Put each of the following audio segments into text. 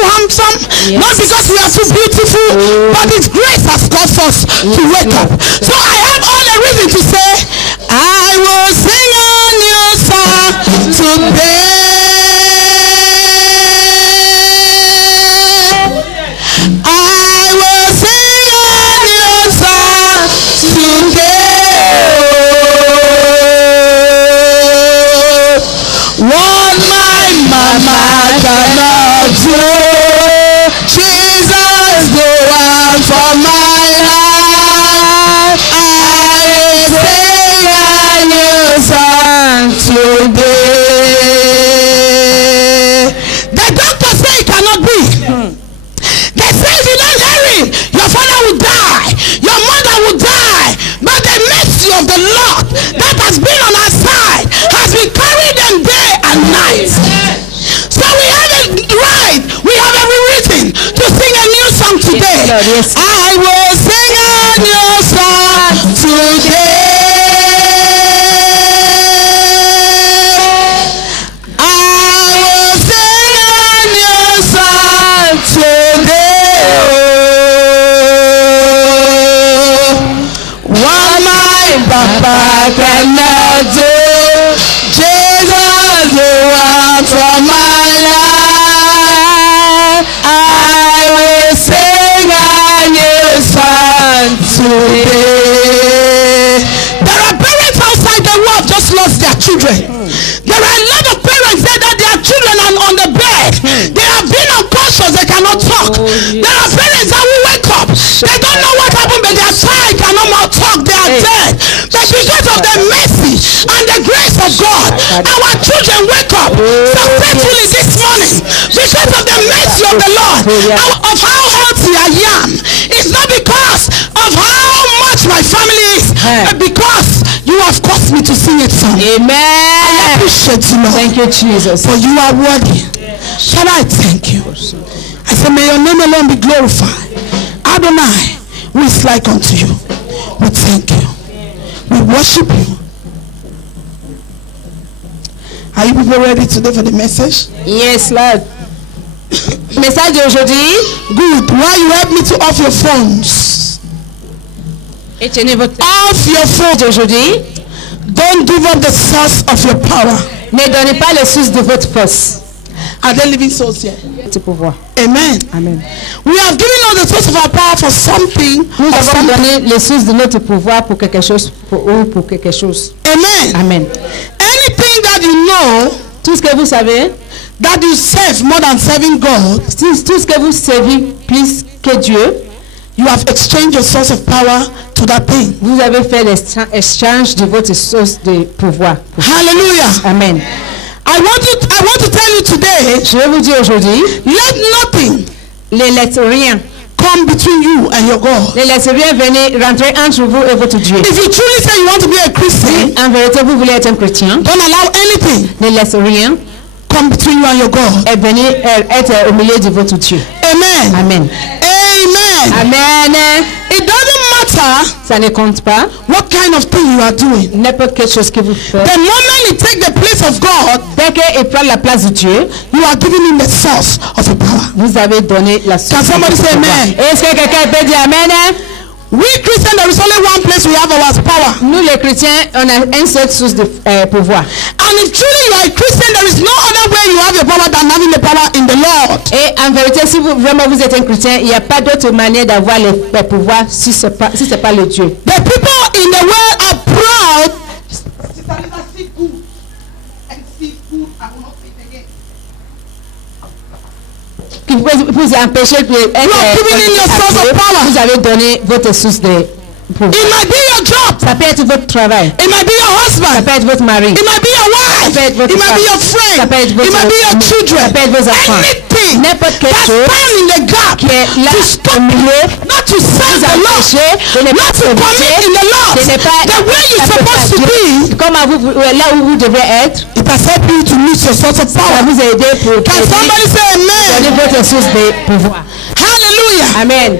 too handsome, not because we are too beautiful, but His grace has caused us to wake up. So I have all the reason to say, I will sing a new song today. I will sing a new song today. What my mama cannot do, Jesus go out for my life. I will sing a new song today. The doctor say it cannot be. They say if you don't hurry, your father will die, your mother will die. But the mercy of the Lord that has been on our side has been carrying them day and night. So we have a right, we have every reason to sing a new song today. I will sing a new song today. I will sing a new song today. What my papa cannot do, Jesus the one for my life. I will sing a new song today. There are parents outside the world just lost their children. There are a lot of parents there that their children are on the bed. They have been unconscious, they cannot talk. There are parents that will wake up, they don't know what happened, but their child cannot more talk, they are dead. But because of the mercy and the grace of God, our children wake up successfully this morning because of the mercy of the Lord. Of how healthy I am, it's not because of how much my family is, but because you have caused me to sing it song. Amen. I appreciate you, Lord. Thank you, Jesus. For you are worthy. Shall I thank you? I say, may your name alone be glorified. Adonai, who is like unto you, we thank you. We worship you. Are you people ready today for the message? Yes, Lord. Message d'aujourd'hui. Good. Why you help me to off your phones? Off your phone D'aujourd'hui. Don't give up the source of your power. Ne donnez pas les sources de votre force. Are they living souls here? Tu pouvoir. Amen. Amen. We have given us the source of our power for something. Nous avons donné les sources de notre pouvoir pour quelque chose pour quelque chose. Amen. Amen. Anything that you know, tout ce que vous savez, that you serve more than serving God, tout ce que vous servez plus que Dieu, you have exchanged your source of power to that thing. Vous avez fait l'échange de votre source de pouvoir. Hallelujah. Amen. I want to tell you today, je vais vous dire aujourd'hui, let nothing, ne laissez rien, come between you and your God. Ne laissez rien venir rentrer entre vous et votre Dieu. If you truly say you want to be a Christian, en vérité vous voulez être un chrétien, don't allow anything, ne laissez rien, come between you and your God. Et venir être au milieu de votre Dieu. Amen. Amen. Amen. Amen. It doesn't matter. Ça ne compte pas. What kind of thing you are doing. N'importe quelle chose que vous faites. The moment you take the place of God, dès qu'il prend la place de Dieu, you are giving him the source of the power. Vous avez donné la source. Can somebody say amen? Est-ce que quelqu'un peut dire amen? We Christians, there is only one place we have our power. Nous les chrétiens, on a une seule source de pouvoir. And if truly you are a Christian, there is no other way you have your power than having the power in the Lord. Et en vérité, si vous vraiment vous êtes un chrétien, il n'y a pas d'autre manière d'avoir le pouvoir si c'est pas le Dieu. The people in the world are proud. Qui vous empêcher de vous avez donné votre source de pouvoir. It might be your job. Ça peut être votre travail. It might be your husband. Ça peut être votre mari. It might be your wife. Ça peut être votre It might be your friend. Ça peut être votre It might be your children. Ça peut être vos enfants. Anything n'importe quelle that's chose stand in the gap qui est là to stop au milieu, not to serve the Lord, not to commit in the Lord, the way you're supposed to be. Comme là où vous devez être. It has helped you to lose your source of power. Ça vous a aidé pour Can somebody say amen? donner votre source de pouvoir. Hallelujah. Amen.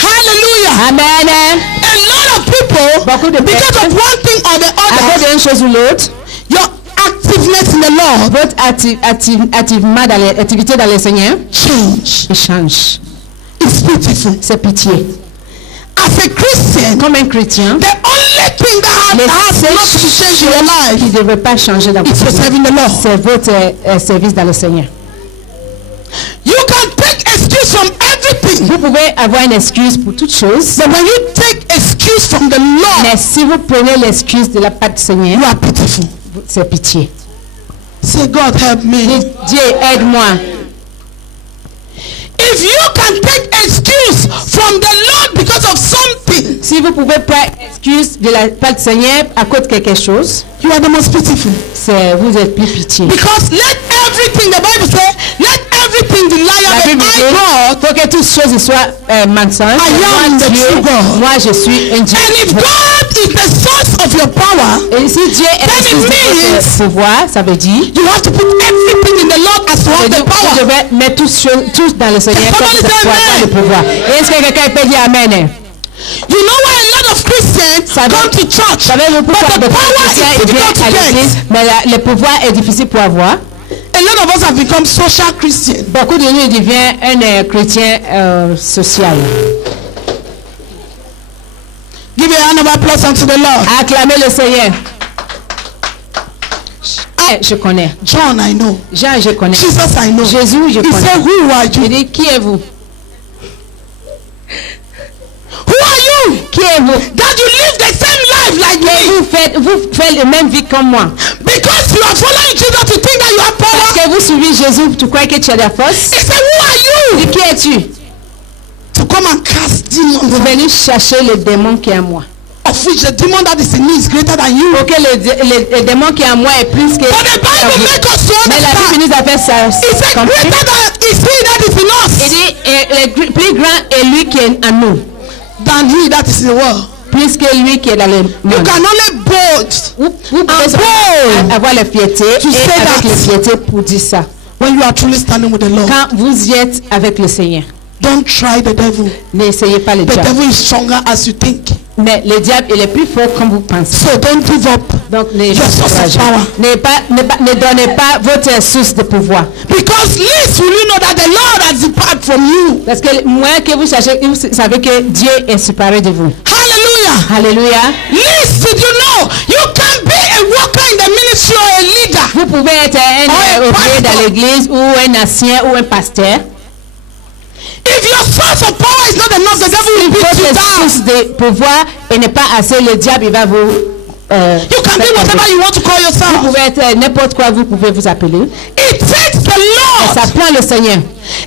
Hallelujah. Amen. A lot of people, because of one thing or the à cause other, d'une chose ou l'autre, your activeness in the the Lord, votre activement dans les activités dans le Seigneur, change. il change. It's beautiful. C'est pitié. As a Christian, Comme un chrétien, the only thing that has not to change your life qui ne devrait pas changer dans is votre for vie, serving the Lord. c'est votre service dans le Seigneur. You can take excuse from everything, Vous pouvez avoir une excuse pour toute chose, but when you take excuse from the Lord, mais si vous prenez l'excuse de la part du Seigneur, you are pitiful. c'est pitié. Say, God help me. Dieu, aide-moi. If you can take excuse from the Lord because of something, Si vous pouvez prendre excuse de la part du Seigneur à cause de quelque chose, you are the most pitiful. c'est vous êtes plus pitié. Because let everything, the Bible says, let everything the La liar Bible be dit, I God. faut que toutes choses soient mensonges. I am Moi, the Dieu, true God. moi, je suis un Dieu. And if God is the source of your power, Et si Dieu est then le it source de means votre pouvoir, ça veut dire you have to put everything in the Lord as to have the vous power. devez mettre tous dans le Seigneur Somebody comme ça say pour avoir amen. le pouvoir. Et est-ce que quelqu'un peut dire Amen? You know why a lot of Christians come to church, Savez-vous but pourquoi the beaucoup de power chrétiens is viennent difficult to à l'église, get. mais le pouvoir est difficile pour avoir? A lot of us have become social Christians. Beaucoup de nous deviennent un chrétien social. Give a hand of applause unto the Lord. Acclamez le Seigneur. Je connais. John, I know. Jean, je connais. Jesus, I know. Jésus, je He connais. said, who are Il you? dit, qui êtes-vous? Who are you? Qui êtes-vous? That you live the same life like me. Vous faites la même vie comme moi. Because you are following Jesus to think that you have Parce power. que vous suivez Jésus, tu crois que tu as la force? He said, who are Et you? qui es-tu? To come and cast demons. Vous venez chercher le démon qui est en moi. Of which the demon that is in me is greater than you. Pour que le démon qui est en moi est plus que... But the Bible makes us to Mais la Bible understand. nous a fait ça. He said, comprendre. greater than is he that is in Il us dit, le plus grand est lui qui est en nous. than he that is in the world. Plus que lui qui est dans le You monde. can only boast Vous pouvez bold avoir la fierté to et say avec that. la fierté pour dire ça. when you are truly standing with the Lord. Quand vous y êtes avec le Seigneur, Don't try the devil. n'essayez pas le The diable. devil is stronger as you think. Mais le diable il est plus fort comme vous pensez. So don't give up Donc ne your source of power. ne donnez pas votre source de pouvoir. Because least will you know that the Lord has departed from you. Parce que moins que vous cherchez, vous savez que Dieu est séparé de vous. Hallelujah. Alléluia. Least did you know you can be a worker in the ministry or a leader. Vous pouvez être un ouvrier dans l'église ou un ancien ou un pasteur. If your source of power is not enough, the devil will beat you Votre down. source de pouvoir n'est pas assez, le diable il va vous... You can be whatever you want to call Vous yourself. pouvez être n'importe quoi, vous pouvez vous appeler. It takes the Et ça Lord. prend le Seigneur.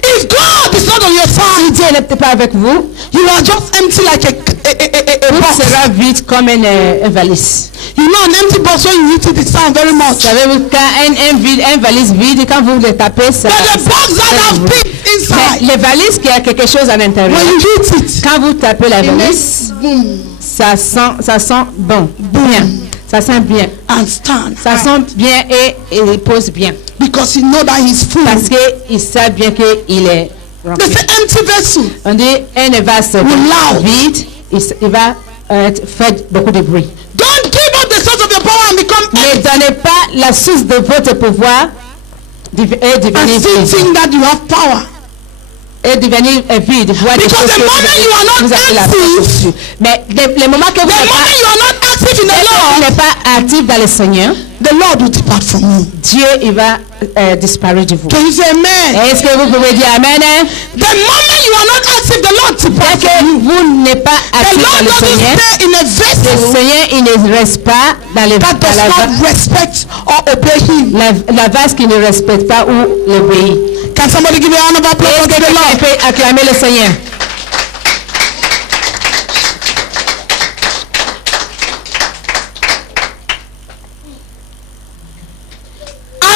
If God is not on your Si side, Dieu n'est pas avec vous, you are just empty like a vous box. sera vide comme un valise. You know, an empty box, when you hit it, it sounds very much. Savez-vous, quand un valise vide, quand vous le tapez, ça... But the box that ça have vous- pits Mais inside, les valises qui a quelque chose à l'intérieur, when you hit it, quand vous tapez la it valise, makes boom ça sent bon, bien. Ça sent bien. and stand. Ça sent bien et il pose bien. Because you know that he's full. Parce qu'il sait bien qu'il est rempli. They say empty vessel. On dit un vase loud. vide, il va faire beaucoup de bruit. Don't give up the source of your power and become Ne empty donnez pas la source de votre pouvoir et devenir and still vide. think that you have power. Et devenir vide. Voir des Because choses the que moment you are not vous avez la active, force dessus. Mais le moment que vous The n'êtes moment pas, you are not active in the vous Lord, n'êtes pas actif dans le Seigneur, the Lord will depart from you. Dieu il va disparaître de vous. Can you say amen? Est-ce que vous pouvez dire Amen? Hein? The moment you are not active, the Lord Dès departs que from you. vous n'êtes pas The actif Lord dans le doesn't Seigneur, stay in a le vessel Seigneur il ne reste pas dans le that does not respect or obey him. la vase qui ne respecte pas ou l'obéit. Can somebody give me a hand of applause Est-ce unto que the quelqu'un Lord? peut acclamer le Seigneur?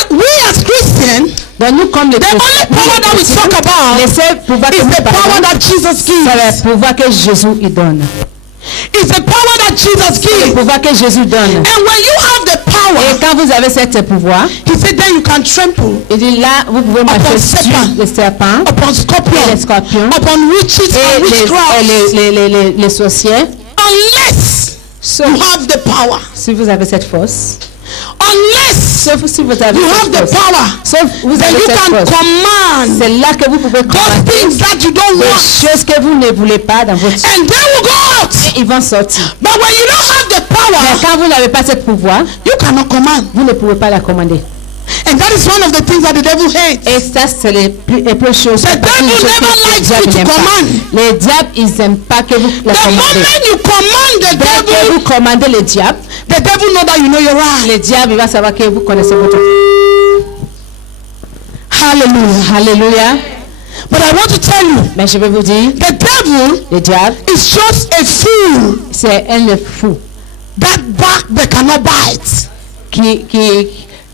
We as Christians, Donc nous comme les the only power that we talk about les seuls pouvoirs que is nous the power parlons, that Jesus c'est gives. le pouvoir que Jésus il donne. It's the power that Jesus C'est le gives. pouvoir que Jésus donne. And when you have the Et power, quand vous avez ce pouvoir, he said, then you can trample il dit là, vous pouvez marcher sur serpent. les serpents upon et les scorpions, scorpions upon witches et and witchcraft, les sorciers. unless Sauf you have the power. si vous avez cette force, Unless sauf si vous avez you have the power, sauf vous then avez you cette can force. command C'est là que vous pouvez those commander things that you don't les want, choses que vous ne voulez pas dans votre vie. and they will go out. Ils vont sortir. But when you don't have the Mais power, quand vous n'avez pas ce pouvoir, you cannot command. vous ne pouvez pas la commander. And that is one of the things that the devil hates. Et ça, c'est les plus choses. The devil never likes you to command. Les diables, ils n'aiment pas que vous la The commandez. moment you command the Dès que devil, vous commandez le diable, the devil know that you know you're right. le diable il va savoir que vous connaissez votre. Hallelujah. Alléluia. But I want to tell you, Mais je vais vous dire, the devil le diable, is just a fool c'est un fou that back they cannot bite.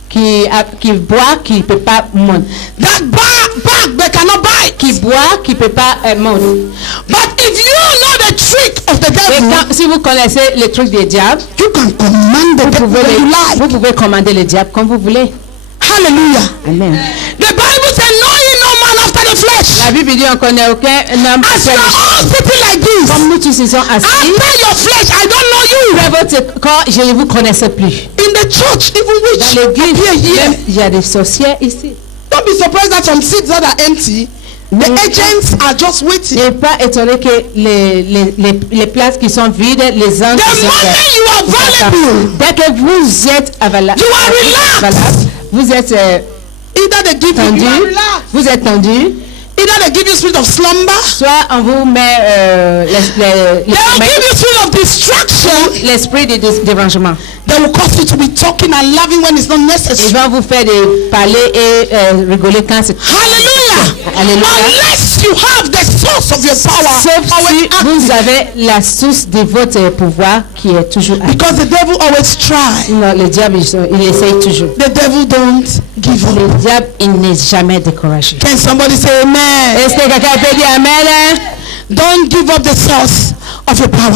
qui boit, qui ne peut pas monter. That back they cannot bite. Qui boit, qui ne peut pas monter. But if you know the trick of the Et devil, quand, si vous connaissez les trucs des diables, you can command the devil when you vous like. pouvez commander le diable comme vous voulez. Hallelujah. Amen. The Bible says, know ye no man after the flesh. La Bible dit on connaît aucun homme As you après are all sitting like this, comme nous tous sommes assis. after your flesh, I don't know you. Après votre corps, je ne vous connaissais plus. In the church, even Dans which l'église, appear here, même, il y a des sorcières ici. don't be surprised that some seats that are empty, the agents are just waiting. Ne pas étonné que les places qui sont vides, les anges The qui sont moment you are available, dès que vous êtes available, you are relaxed. vous êtes Either they give you, tendu, you are relaxed. vous êtes tendu, Either they give you spirit of slumber, soit on vous met they'll give you spirit of distraction. l'esprit de dérangement. They will cause you to be talking and laughing when it's not Ils necessary. vont vous faire de parler et rigoler quand c'est. Hallelujah. Alléluia. Unless you have the source of your power, Sauf always si vous active. avez la source de votre pouvoir qui est toujours active. Because the devil always tries. Non, le diable, il essaye toujours. The devil don't give Le up. diable, il n'est jamais découragé. Can somebody say amen? Est-ce que quelqu'un peut dire amen? Don't give up the source of your power.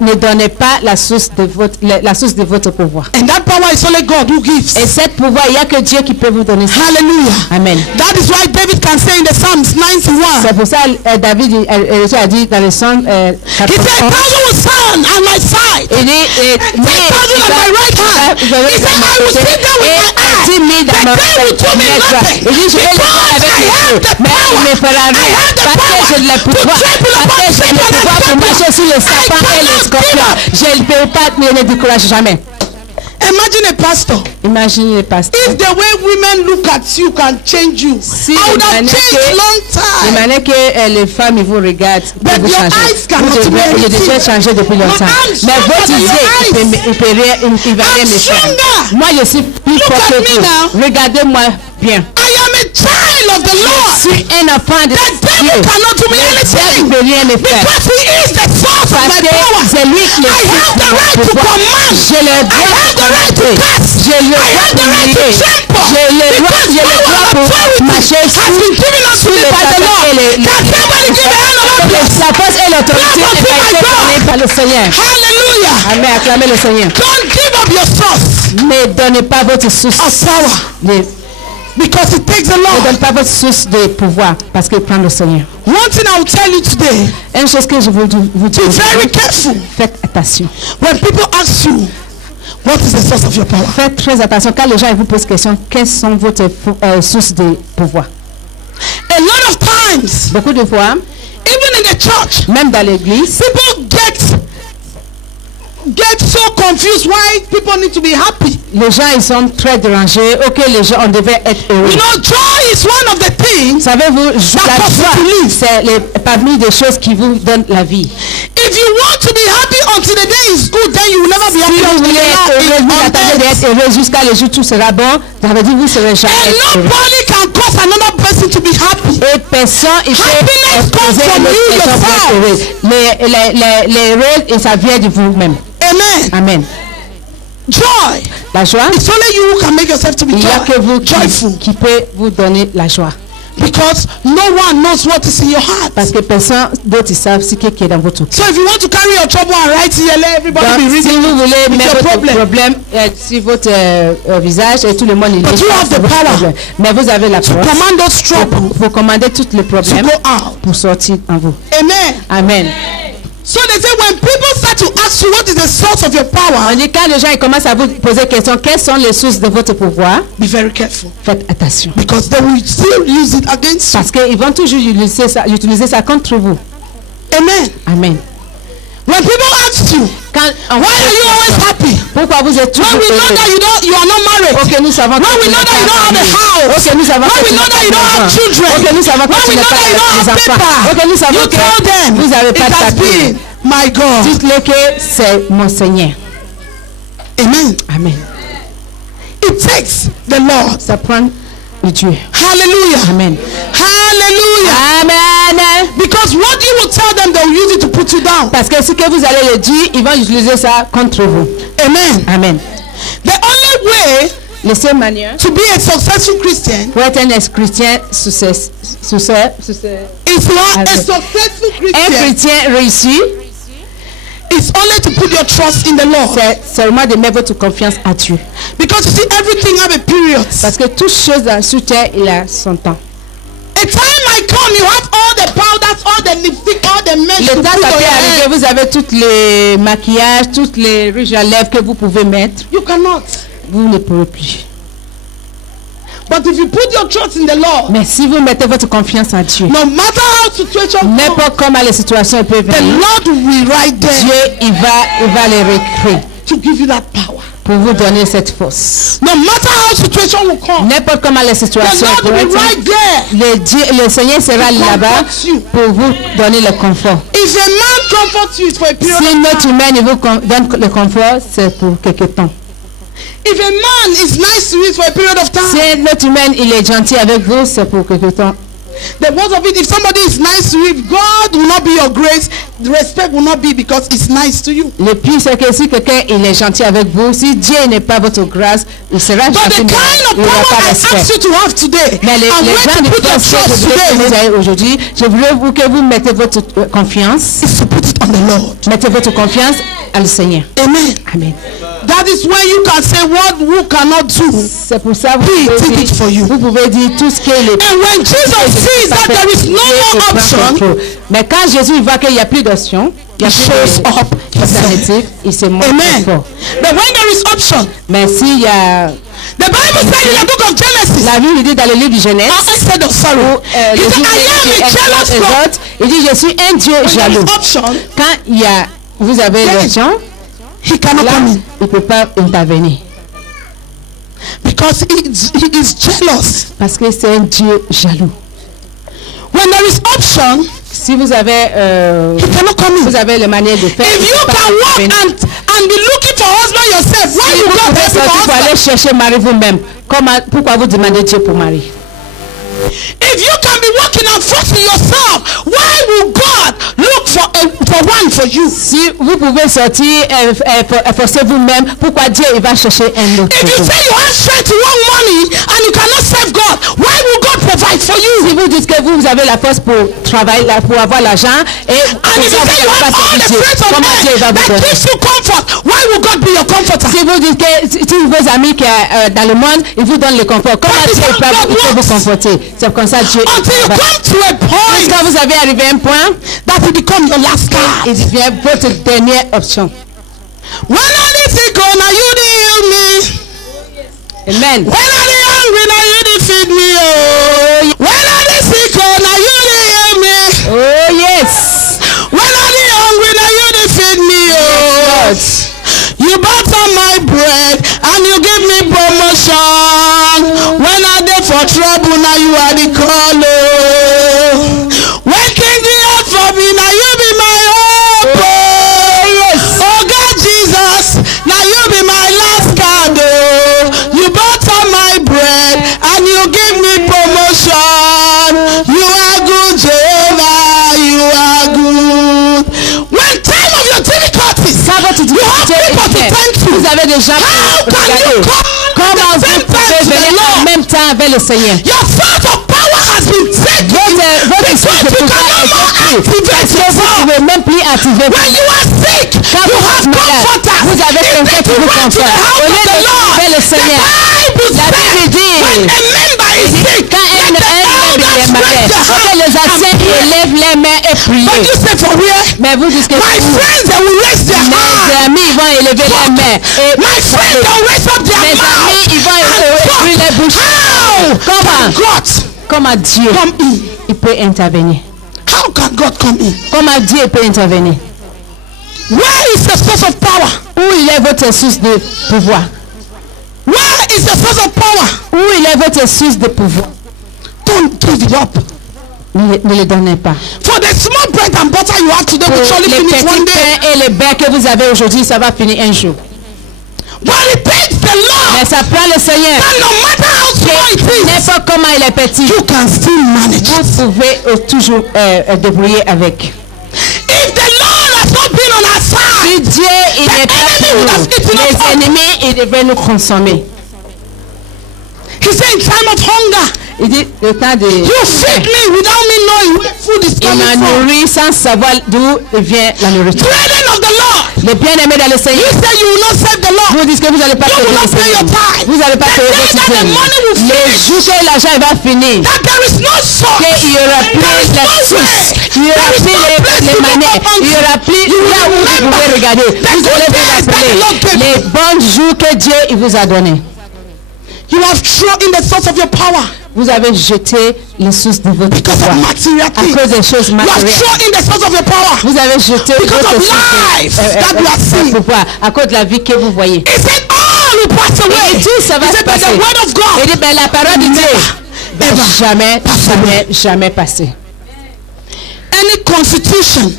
Ne donnez pas la source de votre pouvoir. And that power is only God who gives. Et cette pouvoir, il n'y a que Dieu qui peut vous donner ça. Hallelujah. Amen. That is why David can say in the Psalms 91. C'est pour ça David a dit dans le Psaume He said, 91, 1,000 will stand at my side. il dit, And 10,000 at my right hand. He said, I will sit there with my eyes. 10 000 dans ma But they will do me nothing. Il dit, je vais le faire avec les yeux, mais il ne fera rien. Parce que j'ai le pouvoir, parce que j'ai le pouvoir pour marcher sur les sapins et les scorpions. Je ne peux pas me décourager jamais. Imagine a pastor. Imaginez le pasteur. If the way women look at you can change you, Si I would have de changed long time. manière que les femmes ils vous regardent, But ils vous your changez. eyes cannot Vous do devez, il anything. déjà changé depuis longtemps. I'm Mais stronger votre than idée, your eyes. il va rien I'm me faire. stronger. Moi, je suis plus Look fort at que me vous. now. Regardez-moi bien. I am a child of the Je Lord. suis un enfant de The devil Dieu. cannot do me Il anything. ne peut rien me faire. Because he is the source of Parce my que power. c'est lui qui I have the right to command. J'ai le I droit have de the right to commander. cast. J'ai le I droit have de the right to prier. trample. J'ai le droit Because power and pour authority marcher has been given unto me by the Lord. Can somebody give a hand of applause? La force et l'autorité Clap a unto my été God. donnée par le Seigneur. Hallelujah. Amen. Acclamez le Seigneur. Don't give up your source Ne donnez pas votre source. of power Ne because it takes the ne Lord. donnez pas votre source de pouvoir parce qu'il prend le Seigneur. One thing I will tell you today, Une chose que je veux vous dire, be very careful faites attention. when people ask you, what is the source of your power? Faites très attention quand les gens vous posent question, quelles sont vos sources de pouvoir. A lot of times, Beaucoup de fois, even in the church, même dans l'église, people get so confused why people need to be happy. les gens ils sont très dérangés. Ok, les gens on devait être heureux. You know, joy is one of the things. Savez-vous, la cause you joie, to live. c'est parmi des choses qui vous donnent la vie. If you want to be happy until the day is good, then you will never be Si happy vous until voulez être heureux, vous the attendez day. d'être heureux jusqu'à le jour où tout sera bon. Ça veut dire que vous ne serez jamais And être heureux. nobody can cause another person to be happy. Et personne ne peut Happiness comes exposer from une autre you personne yourself. pour être heureux. Les heureux, et ça vient de vous-même. Amen. Amen. Joy. La joie, It's only you who can make yourself to be il n'y a que vous joyful. qui peut vous donner la joie. Because no one knows what is in your heart. Parce que personne d'autre ne savent ce qui est dans votre cœur. So if you want to carry your trouble and write here, let everybody Donc, be si reading. vous voulez with mettre your votre problem. problème sur votre visage et tout le monde il But lit you ça, have c'est the votre power problème. Mais vous avez la To force command those troubles pour commander tous les to problèmes go out. pour sortir en vous. Amen. Amen. So they say when people start to ask you you what is the source of your power, on dit quand les gens ils commencent à vous poser question, quelles sont les sources de votre pouvoir? be very careful. Faites attention. Because they will still use it against you. Parce qu'ils vont toujours utiliser ça contre vous. Amen. Amen. When people ask you, Quand why are you always happy? Pourquoi vous êtes toujours When we know that you are not married. Ok, nous savons When we know that you don't have a house. Ok, nous savons When we know that you don't have children. Ok, nous savons When que we tu know n'as that you don't pas have des enfants. paper. Ok, nous savons You tell que them vous n'avez it pas de has papier. been my God. Dites-le que c'est mon Seigneur. Amen. Amen. It takes the Lord. Ça prend le Dieu. Hallelujah. Amen. Hallelujah. Amen. Because what you will tell them, they will use it to put you down. Parce que ce que vous allez le dire, ils vont utiliser ça contre vous. Amen. Amen. The only way La seule manière to be a successful Christian pour être un chrétien succès, is not a successful un Christian. chrétien réussi, It's only to put your trust in the Lord. c'est seulement de mettre votre confiance à Dieu. Because you see, everything have a period. Parce que toute chose sur terre, il a son temps. A time might come, you have all the powders, all the lipstick, all the makeup. Le temps ça peut arriver, vous avez tous les maquillages, toutes les rouges à lèvres que vous pouvez mettre. You cannot. Vous ne pourrez plus. But if you put your trust in the Lord, Mais si vous mettez votre confiance en Dieu, no matter how situation comes, n'importe comment les situations peuvent the venir, Lord will be right there Dieu il va les recréer to give you that power. pour vous donner cette force. No matter how situation will come, N'importe comment les the situations Lord peuvent will be être, right there. le Seigneur sera là-bas Comfort you. pour vous donner le confort. If a man comforts you for a period Si of notre time, humain il vous donne le confort, c'est pour quelque temps. if a man is nice to you for a period of time, Si notre humain il est gentil avec vous, c'est pour quelque temps. the words of it, if somebody is nice to you, if God will not be your grace, the respect will not be because it's nice to you. Le pire, c'est que si quelqu'un il est gentil avec vous, si Dieu n'est pas votre grâce, il sera But gentil, the mais kind of il n'aura power pas I respect. ask you to have today, Mais les and gens where de to put your force que trust je voudrais que vous today, ayez aujourd'hui, je voudrais que vous mettez votre confiance, is to put it on the Lord. mettez votre confiance à le Seigneur. Amen. Amen. That is when you can say what who cannot do. C'est pour ça que He did it for you. vous pouvez dire tout ce qui est le And when Jesus sees that there is no more option, mais quand Jésus voit qu'il n'y a plus d'option, il y a he plus shows up. d'alternative, il se montre Amen. fort. But when there is option, Mais s'il y a the Bible says in the book of Genesis, la Bible dit dans le livre du Genèse, instead of sorrow, he le said, Dieu I am a jealous des God. autres, il dit je suis un Dieu When there jaloux. is option, Quand il y a, vous avez Yes. l'option, he cannot là, come in il ne peut pas intervenir. because he is jealous. Parce que c'est un Dieu jaloux. When there is option, Si vous avez, he cannot come in. vous avez la manière de faire, If il you peut pas can walk intervenir. and be looking for husband yourself, why Si you vous go pouvez help your sortir pour aller husband? chercher mari vous-même, pourquoi vous demandez Dieu pour mari? If you can be working and forcing yourself, why will God look for one for you? Si vous pouvez sortir forcer vous-même, pourquoi Dieu il va chercher un autre If pour you vous? say you have strength to want money and you cannot serve God, why will God provide for you? Si vous dites que vous avez la force pour travailler, pour avoir l'argent, et And if you say you have all the friends of comment Dieu va men vous that donner? gives you comfort, why will God be your comforter? Si vous dites que si vos amis qui sont dans le monde, ils vous donnent le confort, comment That is Dieu how peut God vous conforter? C'est comme ça Dieu Until you va. come to a point Quand vous avez arrivé à un point, that will become your last card. il devient votre dernière option. When I dey sick, oh, now you dey heal me. Amen. When I dey hungry, now you dey feed me. Oh, when I dey sick, oh, now you dey heal me. Oh yes. When I dey hungry, now you dey feed me. Oh, Lord. you butter my bread and you give me promotion. When I dey for trouble, now you are the call. Oh, when things dey hard for me, now you be my hope. Oh, Yes. oh God Jesus, now you be my last card. Oh, you butter my bread and you give me promotion. You are good, Jehovah. You are good. When time of your difficulties, Quand votre you have difficulté people to est thank faite, you. vous avez des gens How pour can you regarder. come Comment at the vous same pouvez time to the venir en Lord? même temps vers le Seigneur? Your thought of power has been taken Votre because esprit de you pouvoir cannot est more pris. activate Parce que vous ne yourself. pouvez même plus activer. When you are sick, Quand you vous have êtes malade, comforters. vous avez If quelqu'un they qui vous run to the conforte. house Au of lieu the de Lord, trouver le the Seigneur, Bible la says, Bible dit, when a member is sick, quand let un the membre est elders malade, raise their que hands les and anciens pray. élèvent les mains et prier. But you say for where? Mais vous dites que My friends, they will raise their mes hand. amis vont élever les mains. Et My friends, they will raise up their mes mouth. amis, ils vont ouvrir les bouches. How can God Comment Dieu come in? il peut intervenir? How can God come in? Comment Dieu peut intervenir? Where is the source of power? Où il est votre source de pouvoir? Where is the source of power? Où il est votre source de pouvoir? Don't give it up. Ne le donnez pas. For the small bread and butter you have today will Pour surely les finish one petits day. pains et les beurres que vous avez aujourd'hui, ça va finir un jour. But it takes the Lord. Mais ça prend le Seigneur. And no matter how small it is, N'importe comment il est petit, you can still manage. vous pouvez toujours débrouiller avec. If the Lord has not been on our Si side, Dieu il n'est pas pour nous, les ennemis ils devraient nous consommer. he said in time of hunger, Il dit le temps de... you feed me without me knowing where food is Il coming m'a from. nourri sans savoir d'où vient la nourriture. Brethren of the Lord, Le bien-aimé dans le Seigneur, you say you will not serve the Lord. vous dites que vous n'allez pas You payer will le not pay Seigneur. your tithe. Vous n'allez pas The payer day votre that the dîme. money will Le finish, jour que l'argent va finir, that there is no source. qu'il y aura plus There is la no source, way. il y aura There is plus no place les to manettes, go il y aura plus là où vous pouvez regarder. Vous allez vous rappeler les bons jours que Dieu il vous a donnés. You have thrown in the source of your power Vous avez jeté les sources de votre because pouvoir of material à things. cause des choses You have matérielles. thrown in the source of your power Vous avez jeté because votre of source life that you have de seen. pouvoir à cause de la vie que vous voyez. He said all will pass away. Et tout ça va He se said by passer. the word of God. Et dit, ben, la parole de Dieu va ever jamais, jamais, jamais passer. Any constitution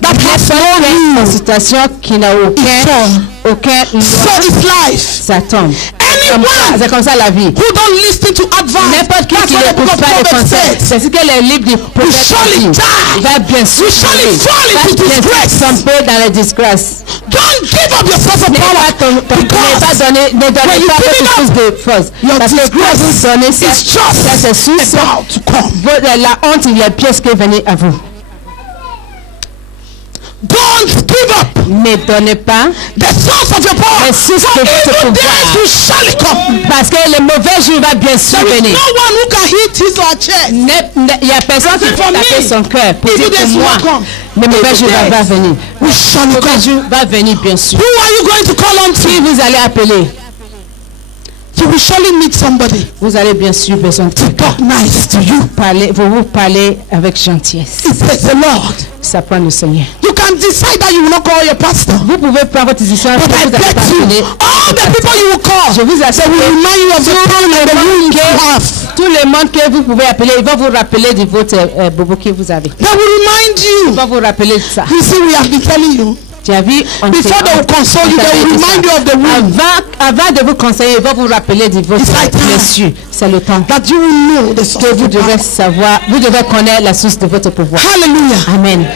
that has no Une rule situation qui n'a aucun so loi, is life. ça tombe. Anyone C'est comme ça la vie. who don't listen to advice, N'importe qui that's qui what ne the book écoute of pas les Proverbs conseils, says. c'est ce que les livres du prophète surely dit. die. Il va bien sûr surely fall into disgrace. tomber dans la disgrâce. Don't give up your source of Ne power pas because donnez when pas you votre give it source de force. your Parce que quand disgrace vous donnez ça, is just c'est source, about to come. la honte il y a pièce qui est venue à vous. Don't give up Ne donnez pas the source of your power. les sources For de votre evil days pouvoir. will surely come. Parce que le mauvais jour va bien sûr There is venir. no one who can hit his or her chest. Il n'y a personne qui peut For me, taper son cœur pour evil dire que days will moi, come. le mauvais jour Evil va days venir. will surely Le mauvais come. jour va venir bien sûr. Who are you going to call on Qui to? vous allez appeler? You will surely meet somebody Vous allez bien sûr besoin de to quelqu'un. talk nice to you. Vous parlez avec gentillesse. It says the Lord. Ça prend le Seigneur. You can decide that you will not call your pastor. Vous pouvez prendre votre décision. But I Vous allez beg pas you, appeler. all the people you will call, Je vous they assure will remind you of the tout time and the room you have. tout le monde que vous pouvez appeler, ils vont vous rappeler de votre bobo que vous avez. They will remind Ils you. vont vous rappeler de ça. You see, we have been telling you. Tu as vu, Before they will console you, they will remind you of the room. Avant de vous conseiller, ils vont vous rappeler de votre It's like time. blessure. C'est le temps That you will know the source que of vous your devez power. savoir, vous devez connaître la source de votre pouvoir. Hallelujah. Amen.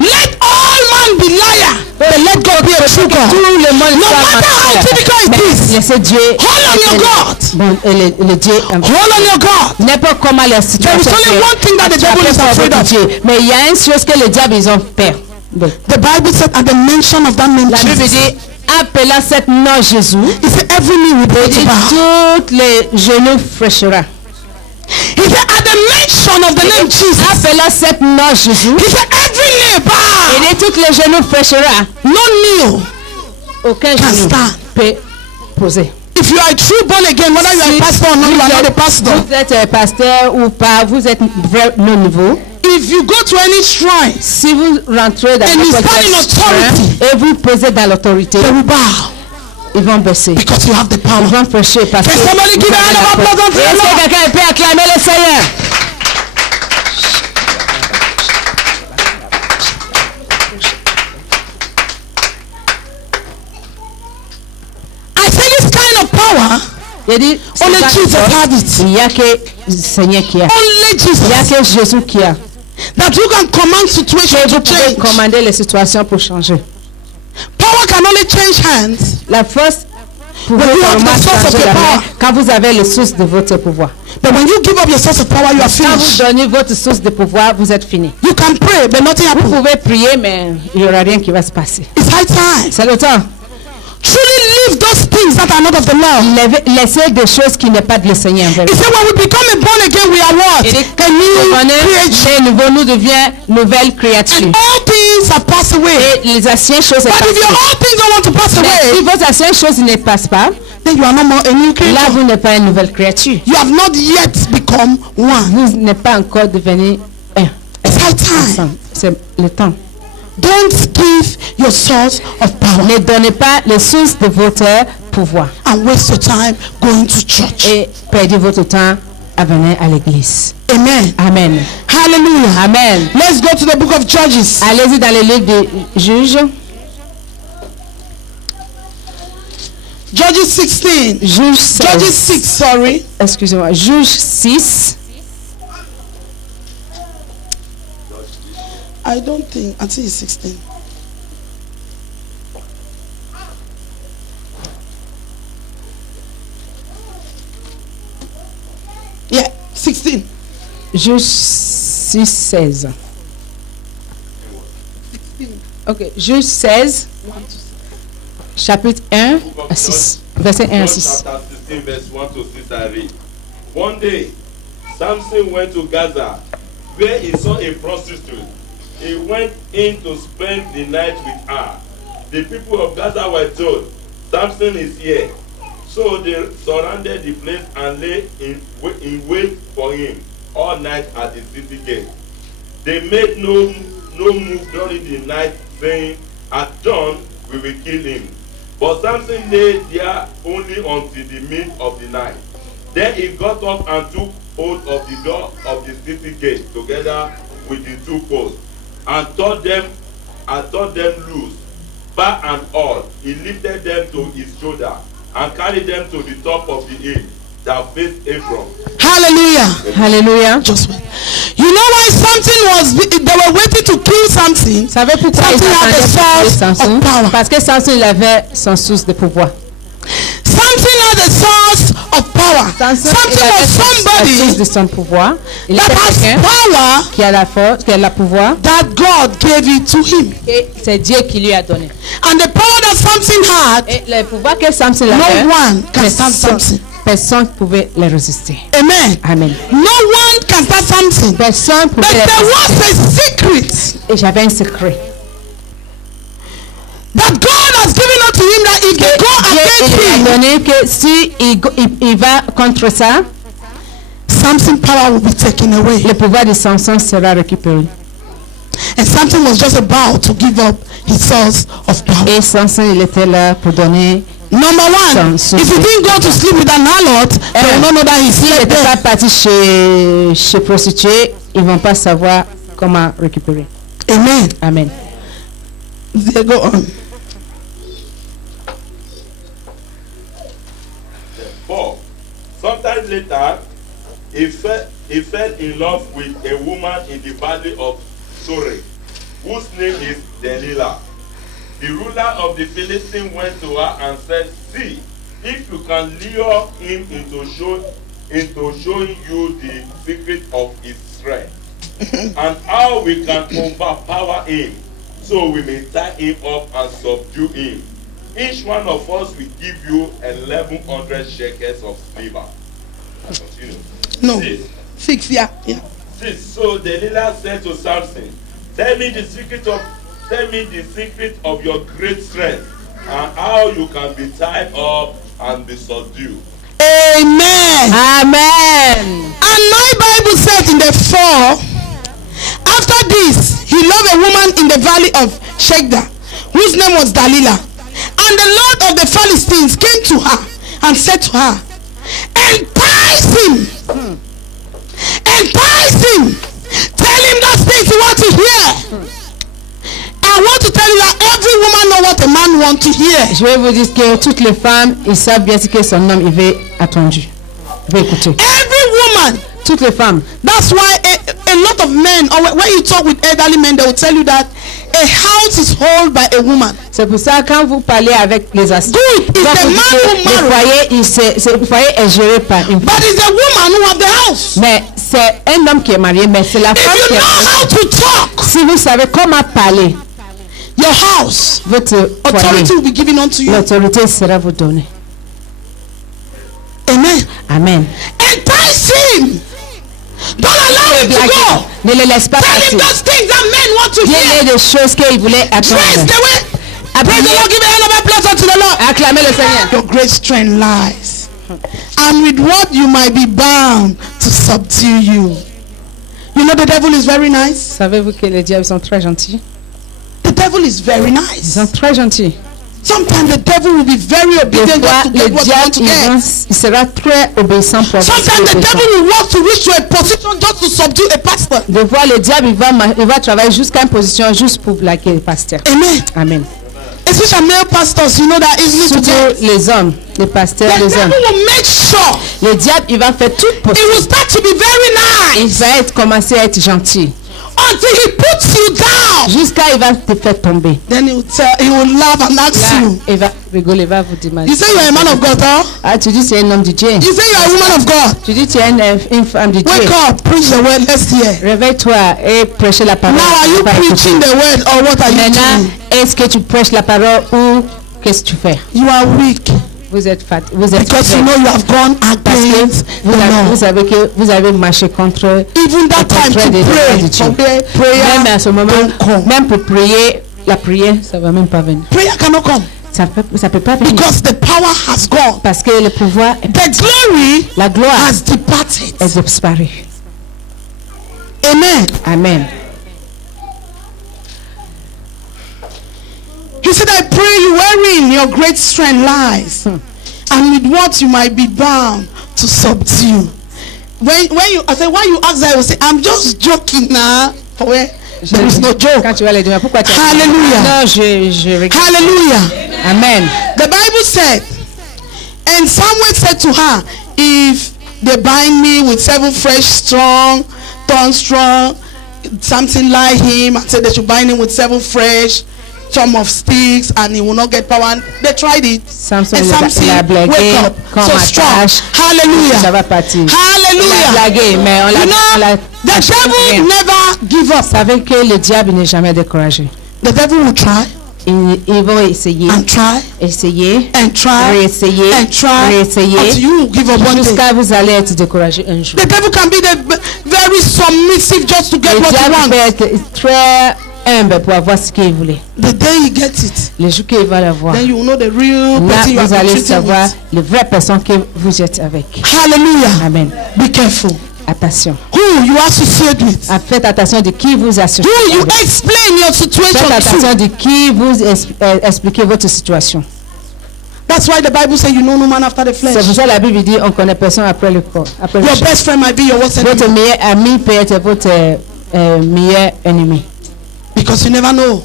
Let all man be liar, but let God be a true Tout God. le monde No soit matter how menteur. difficult it is, Mais laissez Dieu. hold on your God. Bon, le Dieu. Hold on your God. N'importe comment la There situation. is only one thing that the devil is afraid of. Dieu. Mais il y a une chose que le diable ils ont peur. The Bible said at the mention of that name, La Bible Jesus, dit, appelant cette nom Jésus, he said every knee will il bow to dit bow. toutes les genoux fléchira. He said at the mention of the name Jesus, Appelant cette nom Jésus, he said every knee bow. il dit toutes les genoux fléchira. No kneel. Aucun Can genou stand. peut poser. If you are a true born again, whether you are a pastor or not, you are not a pastor. Vous êtes pasteur ou pas, vous êtes vrai non nouveau. If you go to any shrine, Si vous rentrez dans And you n'importe stand quel in authority. chemin et vous posez dans l'autorité, they will bow ils vont baisser. because you have the power. Ils vont prêcher parce que... Can somebody give a hand of applause unto the Est-ce que Lord? quelqu'un peut acclamer le Seigneur? I say this kind of power, Il dit, only Jesus had it. il n'y a que le Seigneur qui a. Only Il n'y a Jesus. que Jésus qui a. That you can command situation Que to vous pouvez change. commander les situations pour changer. Power can only change hands La force pouvait When you have vraiment the source of changer your la main power. quand vous avez les sources de votre pouvoir. but when you give up your source of power, you are Quand vous finished. donnez votre source de pouvoir, vous êtes fini. You can pray, but nothing Vous happens. pouvez prier, mais il n'y aura rien qui va se passer. It's high time. C'est le temps. truly leave those things that are not of the Lord. Laissez des choses qui n'est pas de le Seigneur. He said when we become a born again, we are what? A new creation. Nouveau, nous devient nouvelle créature. And all things are passed away. Et les anciennes choses But if your all things don't want to pass away, si vos anciennes choses ne passent pas, then you are no more a new creature. Là, vous n'êtes pas une nouvelle créature. You have not yet become one. Vous n'êtes pas encore devenu un. It's high time. C'est le temps. Don't give your source of power. Ne donnez pas les sources de votre pouvoir. And waste your time going to church. Et perdez votre temps à venir à l'église. Amen. Amen. Hallelujah. Amen. Let's go to the book of Judges. Allez-y dans le livre des Juges. Judges 16. Judges 6, sorry. Excusez-moi. Juges 6. I think it's 16. Yeah, 16. Juges 6, 16. Ok, Juges 16, chapitre 1 à 6. Verset 1 à 6. One day, Samson went to Gaza, where he saw a prostitute. He went in to spend the night with her. The people of Gaza were told, Samson is here. So they surrounded the place and lay in wait for him all night at the city gate. They made no move during the night, saying, at dawn we will kill him. But Samson lay there only until the mid of the night. Then he got up and took hold of the door of the city gate together with the two posts, and tore them loose, bar and all. He lifted them to his shoulder and carried them to the top of the hill that faced Ephraim. Hallelujah. Hallelujah. Just wait. You know why they were waiting to kill Samson? Savez pourquoi Samson had the source Samson? of power. Parce que Samson il avait son source de pouvoir. Samson had the source of power. Samson was somebody de son pouvoir. Il that has power qui a la force, qui a la pouvoir. That God gave it to him. Et c'est Dieu qui lui a donné. And the power that Samson had, et le pouvoir que Samson avait, no one can stand Samson. Personne ne pouvait le résister. Amen. Amen. No one can stand Samson. Personne ne pouvait But le there résister. was a secret. Et j'avais un secret. That God has given unto him that if they go against him, donné que si il va contre ça, Samson's power will be taken away. Le pouvoir de Samson sera récupéré. And Samson was just about to give up his source of power. Et Samson il était là pour donner. Number one, if he didn't go to sleep with an harlot, they will not know that he's s'il slept n'était there. pas parti chez prostituée, ils vont pas savoir comment récupérer. Amen. Amen. They go on. 4. Sometime later, he fell in love with a woman in the valley of Sorek, whose name is Delilah. The ruler of the Philistines went to her and said, see, if you can lure him into showing you the secret of his strength, and how we can overpower him, so we may tie him up and subdue him. Each one of us will give you 1,100 shekels of silver. Continue. No. 6. 6, yeah. 6. So Delilah said to Samson, tell me the secret of your great strength, and how you can be tied up and be subdued. Amen. Amen. And my Bible says in the 4, after this, he loved a woman in the valley of Shegda, whose name was Delilah. And the Lord of the Philistines came to her and said to her, entice him. Entice him. Tell him those things you want to hear. I want to tell you that every woman knows what a man wants to hear. Je vais vous dire que toutes les femmes, ils savent bien ce que son homme il veut attendre. Il veut écouter. Every woman. Toutes les femmes. That's why a lot of men, or when you talk with elderly men, they will tell you that a house is held by a woman. C'est pour ça quand vous parlez avec les anciens, le foyer est géré par une femme. But it's a woman who have the house. Mais c'est un homme qui est marié, mais c'est la femme qui know how to talk, si vous savez comment parler, your house, votre authority foyer, will be given unto you. l'autorité sera vous donnée. Amen. Amen. Entice him. Don't allow him to go. Ne le laisse pas Tell him partir. those things that men want to hear. Dis-lui des choses qu'il voulait Praise attendre. the way. Praise the Lord. Give a hand of applause unto the Lord. Acclamez le Seigneur. Your great strength lies. And with what you might be bound to subdue you. You know the devil is very nice. Savez-vous que les diables sont très gentils? The devil is very Ils nice. sont très gentils. Sometimes the devil will be very Des obedient fois, just to le get what he wants to diable, get. il sera très obéissant pour avoir ce Sometimes the qu'il devil veut. will want to reach to a position just to subdue a pastor. Des fois, le diable, il va travailler jusqu'à une position juste pour plaquer le pasteur. Amen. Amen. Especially male pastors, you know that easily to Surtout get. les hommes, les pasteurs, The les devil hommes. will make sure Le diable, il va faire tout it possible. will start to be very Il nice va commencer à être gentil. until he puts you down. Jusqu'à il va te faire tomber. Then he will laugh and ask Là, you. il va rigoler, il va vous demander. You say you're a man of God, huh? Ah, tu dis c'est un homme de Dieu. You say you're a woman of God. Tu dis tu es une femme de Dieu. Wake up, preach the word, let's hear. Réveille-toi et prêche la parole. Now are you On va écouter. preaching the word or what are you Maintenant, doing? est-ce que tu prêches la parole ou qu'est-ce que tu fais? You are weak Vous êtes vous êtes because you faible. know you have gone Parce against que the vous law. savez que vous avez marché contre Even that time to pray, from there, même à ce prayer moment, don't come. même pour prier, la prière, ça va même pas venir. Prayer cannot come Ça peut pas venir. because the power has gone. Parce que le pouvoir, The glory la gloire has departed. est disparue. Amen. Amen. He said, I pray you wherein your great strength lies, and with what you might be bound to subdue. When you, I said, why you ask that, I will say, I'm just joking now. For where? There is no joke. Quand tu vas les dire, pourquoi tu as Hallelujah. Non, je regrette. Hallelujah. Amen. The Bible said, and Samuel said to her, if they bind me with 7 fresh strong, thorn strong, something like him, and said they should bind him with 7 fresh, some of sticks, and he will not get power. And they tried it. Samson, And il a Samson, blagué, wake up, comme so à strong. tâche, ça Hallelujah. va partir. Il a Hallelujah. blagué, mais on You l'a know, the devil never give up. Vous savez que le diable n'est jamais découragé. The devil will try Ils vont essayer, and try essayer, and try réessayer, and try réessayer, until you give up one day. jusqu'à vous allez être découragé un jour. The devil can be very submissive just to get Le what he diable peut wants. être très humble pour avoir ce qu'il voulait. The day he gets it, Le jour qu'il va l'avoir, then you will know the real là person you have vous been allez treating savoir with. les vraies personnes que vous êtes avec. Hallelujah. Amen. Be careful. Attention. Who you associate with. Faites attention de qui vous associez. Who you avec. explain your situation Faites attention to. de qui vous expliquez votre situation. That's why the Bible says you know no man after the C'est pour flesh. ça que la Bible dit on connaît personne après le corps. Après le Your chair. best friend might be your worst Votre enemy. meilleur ami peut être votre meilleur ennemi. Because you never know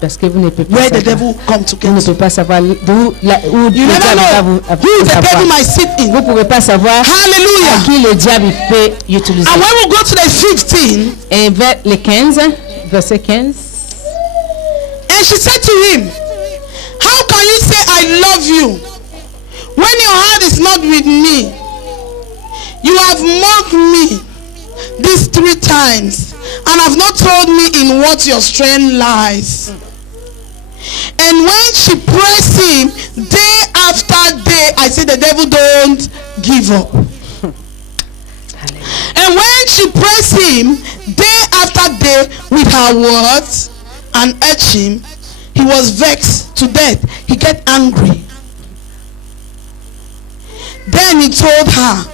Parce que vous ne pouvez pas where the savoir. devil come to Vous ne get you. pouvez pas savoir où le You never diable va know vous who the devil savoir. might sit in. Vous ne pouvez pas savoir à Hallelujah. qui le diable peut utiliser. And when we go to the 15, Et vers le 15, verset 15. and she said to him, how can you say I love you when your heart is not with me? You have mocked me these 3 times and have not told me in what your strength lies. And when she pressed him day after day, I say the devil don't give up. And when she pressed him day after day with her words and urged him, he was vexed to death. He get angry. Then he told her.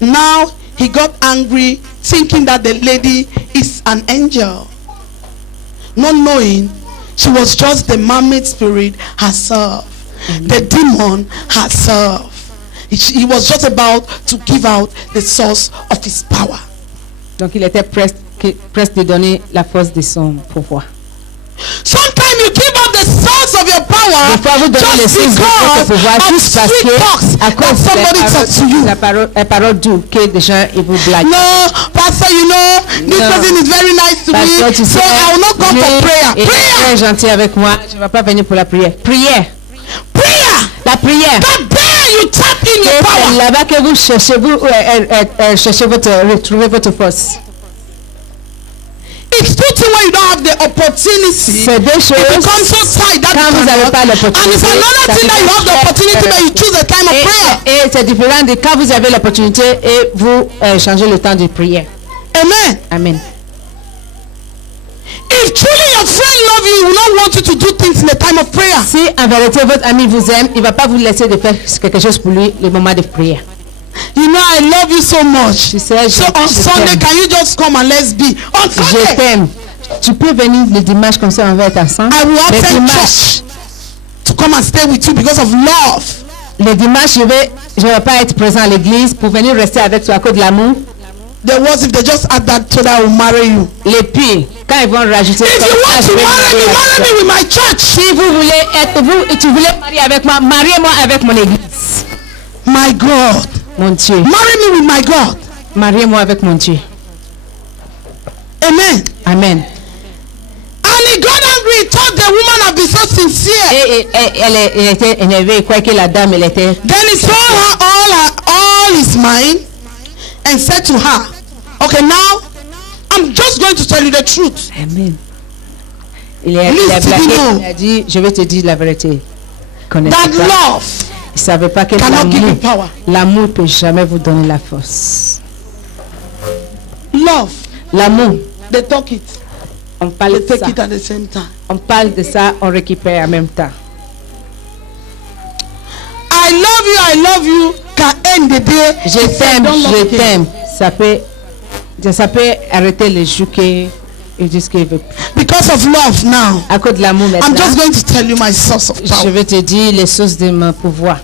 Now he got angry, thinking that the lady is an angel, not knowing she was just the mermaid spirit herself, the demon herself. He was just about to give out the source of his power. Donc il était presque de donner la force de son pouvoir. Sometimes you give up the source of your power Des fois vous donnez le just source de votre because pouvoir of juste parce sweet talks que à that cause somebody talks to you. la parole douce que des gens ils vous blaguent. No, pastor, you know, this No. person is very nice to Parce me, que tu so sais, I will not come for prayer. il est Prayer! très gentil avec moi, je ne vais pas venir pour la prière. Prière, Prayer! la prière. That there you tap in Et your c'est power. là-bas que vous cherchez, retrouver votre force. It's good thing when when you don't have the opportunity, c'est deux choses. it becomes so tight that Quand vous n'avez pas and l'opportunité, it's another thing that you have the opportunity, but you choose a time of prayer. Et c'est différent de quand vous avez l'opportunité et vous changez le temps de prière. Amen. Amen. If truly your friend love you, he will not want you to do things in the time of prayer. Si en vérité votre ami vous aime, il va pas vous laisser de faire quelque chose pour lui le moment de prière. You know, I love you so much. Tu sais, So on Sunday, can you just come and let's be? On je Sunday, t'aime. Tu peux venir le dimanche comme ça, on va être ensemble. I will Le absent dimanche, church to come and stay with you because of love. le dimanche, je vais pas être présent à l'église pour venir rester avec toi à cause de l'amour. The words, if they just add that to that, I will marry you. Les pires, quand ils vont rajouter, If you want to marry me with my church. si vous voulez être, tu voulais marier avec moi, mariez-moi avec mon église. My God. Mon Dieu. Marry me with my God. Mariez-moi avec mon Dieu. Amen. Amen. And he got angry. He thought the woman had been so sincere. Et elle était énervée, il croyait que la dame, elle était... Then he told her all his mind and said to her, okay, now I'm just going to tell you the truth. Amen. Il a blagué, il a dit, je vais te dire la vérité. That love Il ne savait pas que cannot give you power. l'amour ne peut jamais vous donner la force. Love, L'amour, they talk it. on parle They de take ça. it at the same time. On parle de ça, on récupère en même temps. I love you can end the day. Je if I t'aime, don't love je him. t'aime. Ça peut arrêter le jour qu'il dit ce qu'il veut. Because of love now. À cause de l'amour I'm maintenant, just going to tell you my source of je power. vais te dire les sources de mon pouvoir.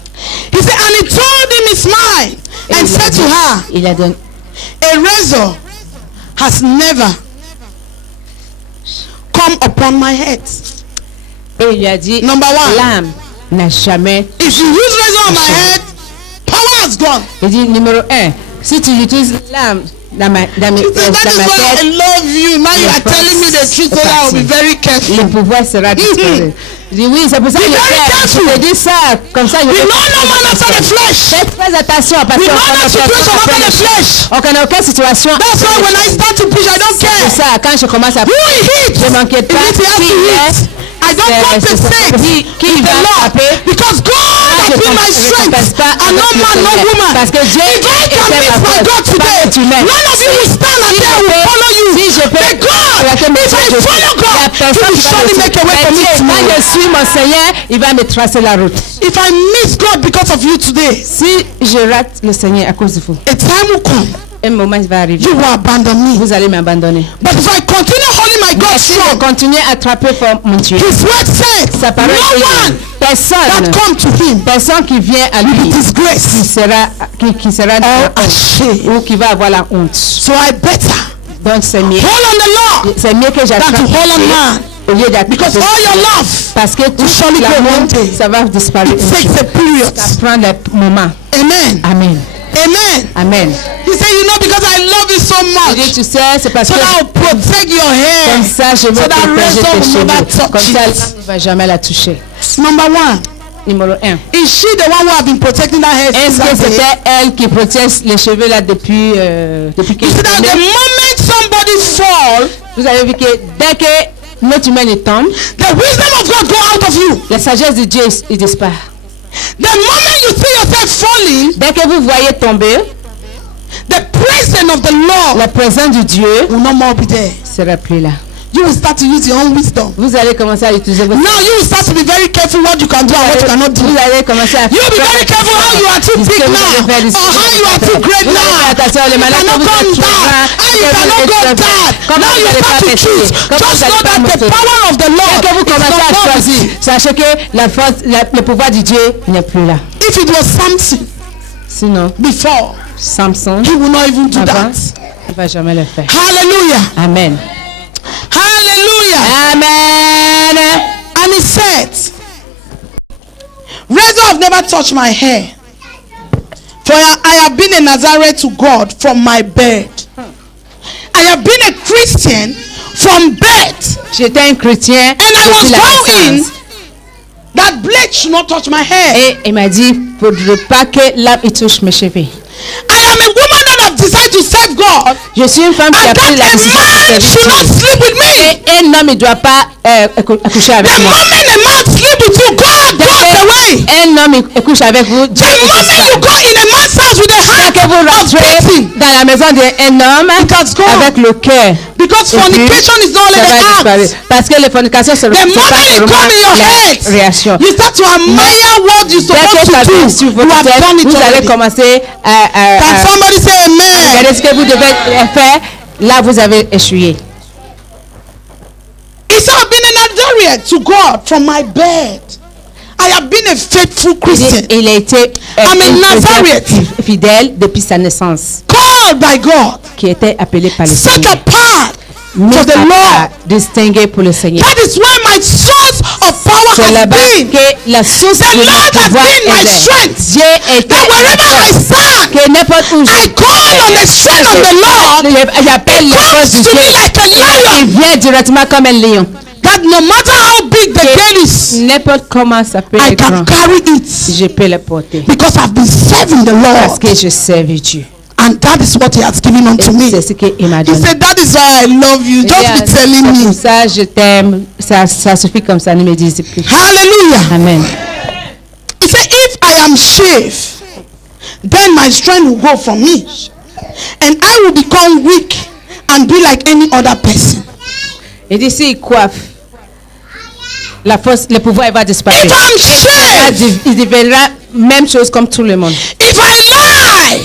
He said, and he told him his mind and said to her, Il a donné, a razor has never come upon my head. et il lui a dit, Number one, l'âme n'a jamais... if you use razor on my head, power has gone. Il dit, numéro 1, si tu utilises l'âme dans ma He said, that is why I tête, love you. Now you are telling me the truth, so that I will be very careful. le pouvoir sera disparu. Il dit, oui, c'est pour ça que Be very careful. je te dis ça, comme ça, je We vais... know no man after the flesh. Faites très attention, parce We qu'on know no situation after the flesh. on connaît aucune situation. That's why when I start to preach, I don't C'est care. ça, quand je commence à Who he hits, je m'inquiète if pas he has qui to est, hit, I don't c'est compensate qui with va the Lord. frapper. Because God je has been my récompense strength. pas And no avec le man, no Seigneur. woman. Parce que Dieu If I était can ma miss my force, God pas today, que tu m'aimes. none of you will stand and there will follow you. Si je peux But God, arrêter mes if I yeux, follow la God, He personne will qui va surely me make a way for me suivre. Quand tomorrow. je suis mon Seigneur, il va me tracer la route. If I miss God because of you today, Si je rate le Seigneur à cause de vous, a time will come. un moment va arriver. You will abandon me. Vous allez m'abandonner. But if I continue holding my God Mais si je strong, continue à attraper fort mon Dieu, His word says, sa parole no dit, one that come to Him personne qui vient à lui disgrace qui sera or ashamed. ou qui va avoir la honte. So I better Donc c'est mieux. hold on the Lord C'est mieux que than j'attrape to hold on man. au lieu d'attraper. Because all your love, Parce que tout surely go l'amour, one day. ça va disparaître. it takes a period. Ça prend le moment. Amen. Amen. Amen. Amen. He said, you know, because I love you so Il dit, much, tu sais, c'est parce so que that I'll protect your comme hair. ça, je So vais that protéger razor tes will never cheveux. touch Comme ça, it. l'âme ne va jamais la toucher. Number one, Numéro 1. is she the one who have been protecting that hair Est-ce since que that day? c'était elle qui protège les cheveux là depuis You quelques see that the années? moment somebody fall, Vous avez vu que dès que notre humain tombe, the wisdom of God go out of you. la sagesse de Dieu il disparaît. The moment you see yourself falling, Dès que vous voyez tomber, the presence of the Lord la présence de Dieu will no more be there. sera plus là. You will start to use your own wisdom. Vous allez commencer à utiliser votre... Now you will start to be very careful what you can do and what you cannot do. Vous allez commencer à... You will be very careful how you are too big now or how you are too great now. Attention, les You malades, cannot vous come êtes down. How you cannot go down. Now you start to choose. Just know that the power of the Lord Dès que vous is commencez à not choisir, gone. sachez que la force, le pouvoir de Dieu n'est plus là. If it was something Sinon, before, Samson, he will not even do avant, that. il ne va jamais le faire. Hallelujah. Amen. Hallelujah. Amen. And he said, razor have never touched my hair, for I have been a Nazarene to God from my birth. I have been a Christian from birth. J'étais un chrétien. And I was vowing that blade should not touch my hair. Et il m'a dit, il ne faudrait pas que l'arbre touche mes cheveux. I am a woman that have decided learned to serve God. Je suis une femme qui a And pris that la a décision de man servir should not Dieu. sleep with me. Et un homme ne doit pas coucher avec The moi. moment a man sleep with you, God goes away. Un homme couche avec vous, Dieu The moment you go in a man's house with a heart que vous of rentrez pity, dans la maison d'un homme has gone. avec le cœur. Because Et puis, fornication is not ça only va the disparaître. act. Parce que les fornications The moment it come in your la head, réaction. you start to admire what you're Dès que supposed ça to vient do. sur You votre have tête, done it vous allez already. commencer à Can somebody say amen? regarder ce que vous devez faire. Là, vous avez échoué. He said, I've been an adherent to God from my bed. I have been a faithful Christian. Il a été I'm a Nazareth. fidèle depuis sa naissance, Called by God. qui était appelé par le Set Seigneur. apart Mis for the à Lord. part, distingué pour le Seigneur. That is where my source of power C'est has là-bas been. que la source The de Lord notre has pouvoir been my est. strength. Dieu était That wherever I stand, que n'importe où I call on the strength of the Lord. j'appelle les forces du Comes to Dieu. me like a Il lion. vient directement comme un lion. That no matter how big the gate is, N'importe comment ça peut I être grand, can carry it. je peux le porter. Because I've been serving the Parce Lord. que je servis Dieu. And that is what he has given unto Et me. c'est ce qu'il m'a He donné. said, that is why I love you. Just be telling C'est me. pour ça je t'aime. Ça suffit comme ça, ne me dis plus. Hallelujah. Amen. He said, if I am shaved, then my strength will go from me. And I will become weak and be like any other person. Et d'ici, il coiffe. La force, le pouvoir va disparaître. If I'm shaved, Il deviendra même chose comme tout le monde. if I lie,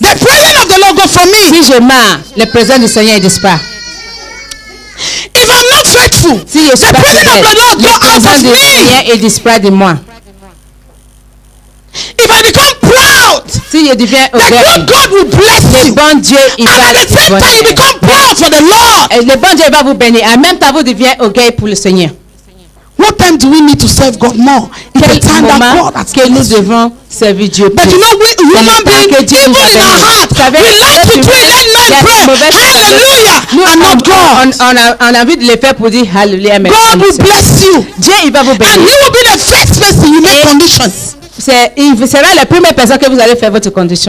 the presence of the Lord go from me. Si je mens, le présent du Seigneur il disparaît. If I'm not faithful, Si je the suis pas presence of fidèle, the Lord le go out présent of du me. Seigneur il disparaît de moi. If I become proud, Si je deviens the good orgueil, God will bless le you. bon Dieu il And va at the same time, you vous become proud for the Lord. bénir. Le bon Dieu va vous bénir. En même temps, vous devenez orgueil pour le Seigneur. What time do we need to serve God more? It's the Quel time that moment God has que nous blessed you. devons servir Dieu But plus. you know, we human beings, que Dieu even nous a in our bénis. heart, Vous savez, we like to les pray, let il y men a pray. des mauvaises Hallelujah, Nous, and not God. on a envie de le faire pour dire Hallelujah. mais God will bless you. Dieu, il va vous And bénir. He will be the first person you make conditions. Il sera la première personne que vous allez faire votre condition.